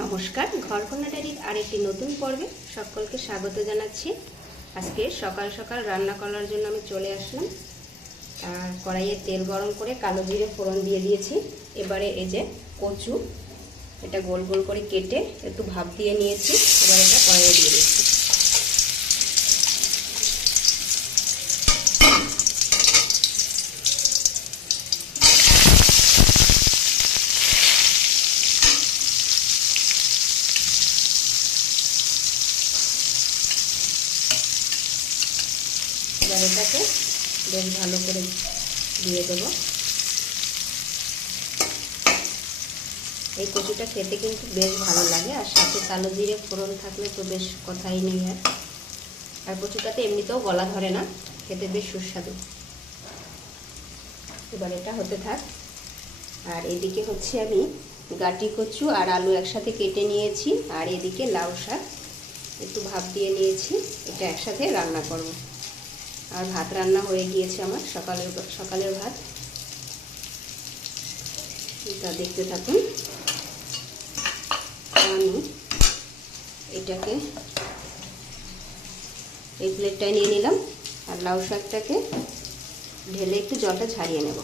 নমস্কার, ঘরকন্যা ডায়েরির আরেকটি নতুন পর্বে সকলকে স্বাগত জানাচ্ছি। আজকে সকাল সকাল রান্না করার জন্য আমি চলে আসলাম। আর কড়াইয়ে তেল গরম করে কালো জিরে ফোড়ন দিয়ে দিয়েছি। এবারে এই যে কচু, এটা গোল গোল করে কেটে একটু ভাপ দিয়ে নিয়েছি। এবার এটা কড়াইয়ে দিয়ে দিচ্ছি। এবার এটাকে বেশ ভালো করে দিয়ে দেবো। এই কচুটা খেতে কিন্তু বেশ ভালো লাগে, আর সাথে কালো জিরে ফোড়ন থাকলে তো বেশ কথাই নেই। আর কচুটাতে এমনিতেও গলা ধরে না, খেতে বেশ সুস্বাদু। এবার এটা হতে থাক। আর এদিকে হচ্ছে আমি গাটি কচু আর আলু একসাথে কেটে নিয়েছি, আর এদিকে লাউ শাক একটু ভাপ দিয়ে নিয়েছি। এটা একসাথে রান্না করব। আর ভাত রান্না হয়ে গিয়েছে আমার, সকালের ভাত। এটা দেখতে থাকুন। আমি এটাকে এই প্লেটটায় নিয়ে নিলাম, আর লাউ শাকটাকে ঢেলে একটু জলটা ঝারিয়ে নেব।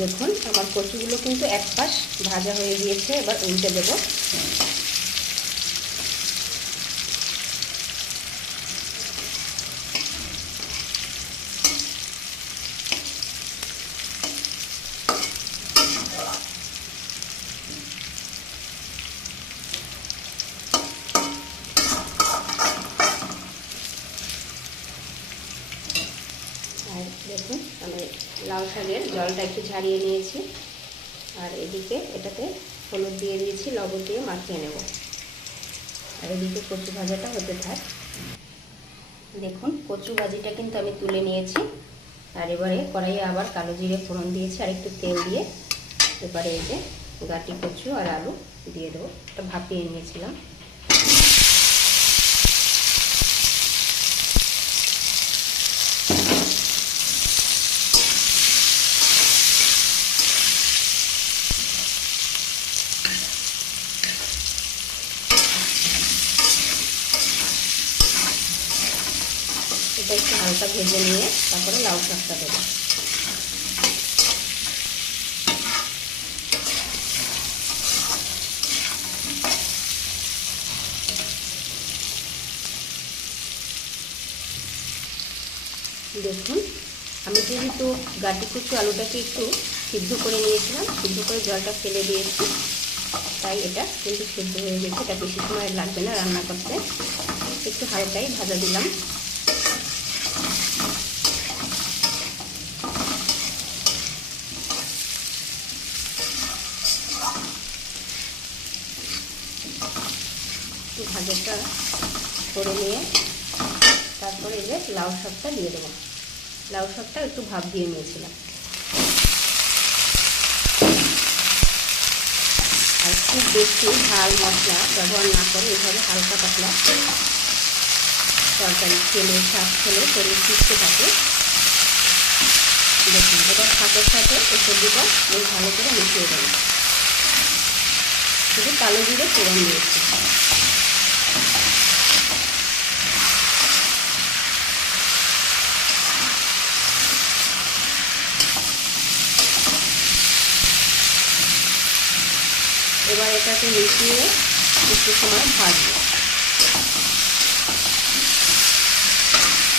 দেখুন আমার কচুগুলো কিন্তু এক পাশ ভাজা হয়ে গিয়েছে। এবার উল্টে দেব। আর দেখুন আমি লাউ শাকের জলটা একটু ঝারিয়ে নিয়েছি, আর এদিকে এটাতে হলুদ দিয়ে দিয়েছি, লবণ দিয়ে মাখিয়ে নেব। আর এদিকে কচু ভাজাটা হতে থাক। দেখুন কচু ভাজিটা কিন্তু আমি তুলে নিয়েছি। আর এবারে কড়াইয়ে আবার কালো জিরে ফোড়ন দিয়েছি, আর একটু তেল দিয়ে এবারে এই যে গাটি কচু আর আলু দিয়ে দেবো। এটা ভাপিয়ে নিয়েছিলাম। এটা একটু হালকা ভেজে নিয়ে তারপরে লাউ শাকটা দেবো। দেখুন আমি যেহেতু গাটি কচু আলুটাকে একটু সিদ্ধ করে নিয়েছিলাম, সিদ্ধ করে জলটা ফেলে দিয়েছি, তাই এটা কিন্তু সিদ্ধ হয়ে গেছে। এটা বেশি সময় লাগবে না রান্না করতে। একটু হালকাই ভাজা দিলাম। একটু ভাজাটা করে নিয়ে তারপরে এই যে লাউ শাকটা দিয়ে দেবো। লাউ শাকটা একটু ভাপ দিয়ে নিয়েছিলাম। আর খুব বেশি ঝাল মশলা ব্যবহার না করে এভাবে হালকা পাতলা তরকারি খেলে, শাক খেলে শরীর সুস্থ থাকে। দেখুন এবার শাকের সাথে এই সবজিটা বেশ ভালো করে মিশিয়ে দেবো। শুধু কালো জিরে ফোড়ন দিয়েছি। এবার এটাকে মিশিয়ে একটু সময় ভাজবো।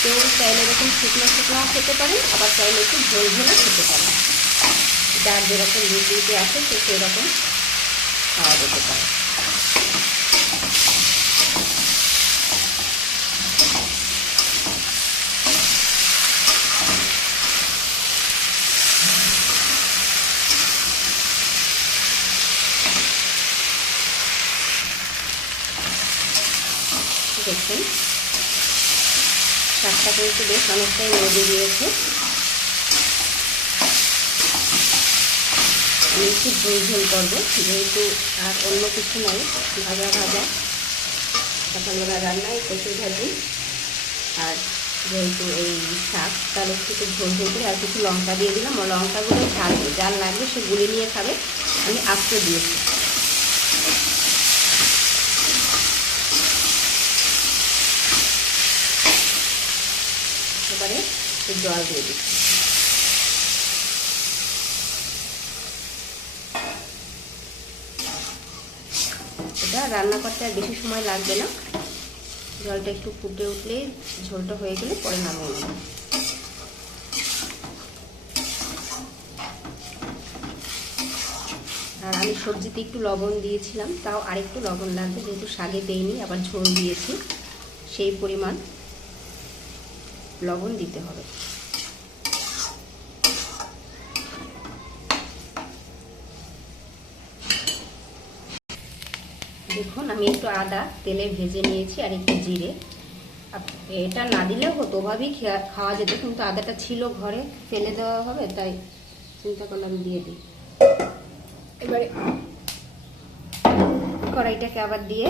কেউ চাইলে এরকম শুকনো শুকনো খেতে পারেন, আবার চাইলে একটু ঝোল ঝোলে খেতে পারেন। যার যেরকম রুটিতে আসে সে সেরকম খাওয়া যেতে পারে। দেখুন শাকটা কিন্তু বেশ অনেকটাই নদী দিয়েছে। আমি একটু ঝোল ঝোল করবো, যেহেতু আর অন্য কিছু নয়, ভাজা ভাজা সকালবেলা রান্নায় কচু ভাজি। আর যেহেতু এই শাক, তাহলে একটু ঝোল ঝোল করে আর কিছু লঙ্কা দিয়ে দিলাম। লঙ্কাগুলো ঝাল যার লাগবে সে গুলি নিয়ে খাবে, আমি আস্তে দিয়েছি। জল দিয়ে দিচ্ছি। এটা রান্না করতে আর বেশি সময় লাগবে না, জলটা একটু ফুটে উঠলেই ঝোলটা হয়ে গেলে পরে নামিয়ে নেব। আর আমি সবজিতে একটু লবণ দিয়েছিলাম, তাও আরেকটু লবণ লাগবে, যেহেতু শাকে দেইনি, আবার ঝোল দিয়েছি, সেই পরিমাণ লবণ দিতে হবে। দেখুন আমি একটু আদা তেলে ভেজে নিয়েছি আর একটু জিরে। এটা না দিলেও হতো, ওভাবেই খাওয়া যেত, কিন্তু আদাটা ছিল ঘরে, ফেলে দেওয়া হবে, তাই চিন্তা করলাম দিয়ে দিই। এবারে কড়াইটাকে আবার দিয়ে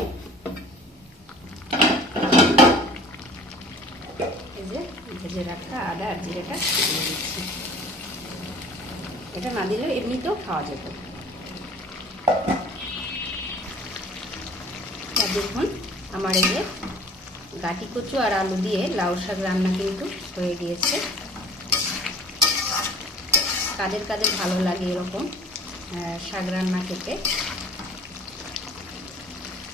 এই যে ভেজে রাখা আদা আর জিরেটা দিয়ে দিচ্ছি। এটা না দিলেও এমনিতেও খাওয়া যেত। দেখুন আমার এই যে গাটি কচু আর আলু দিয়ে লাউ শাক রান্না কিন্তু হয়ে গিয়েছে। কাদের কাদের ভালো লাগে এরকম শাক রান্না খেতে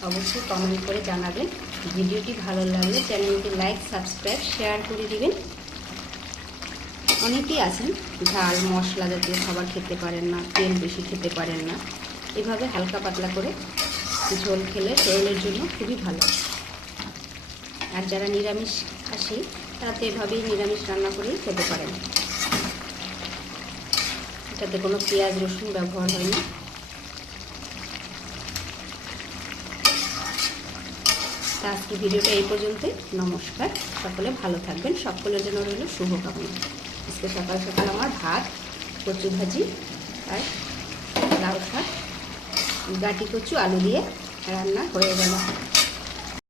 অবশ্যই কমেন্ট করে জানাবেন। ভিডিওটি ভালো লাগলে চ্যানেলটি লাইক সাবস্ক্রাইব শেয়ার করে দিবেন। অনেকেই আছেন ঝাল মশলা জাতীয় খাবার খেতে পারেন না, তেল বেশি খেতে পারেন না, এভাবে হালকা পাতলা করে ঝোল খেলে শরীরের জন্য খুবই ভালো। আর যারা নিরামিষ খাসি তারা তো এভাবেই নিরামিষ রান্না করেই খেতে পারেন, এটাতে কোনো পেঁয়াজ রসুন ব্যবহার হয় না। তা আজকে ভিডিওটা এই পর্যন্তই। নমস্কার, সকলে ভালো থাকবেন, সকলের জন্য রইল শুভকামনা। আজকে সকাল সকাল আমার ভাত, কচু ভাজি আর লাউ শাক গাটি কচু আলু দিয়ে রান্না হয়ে গেল।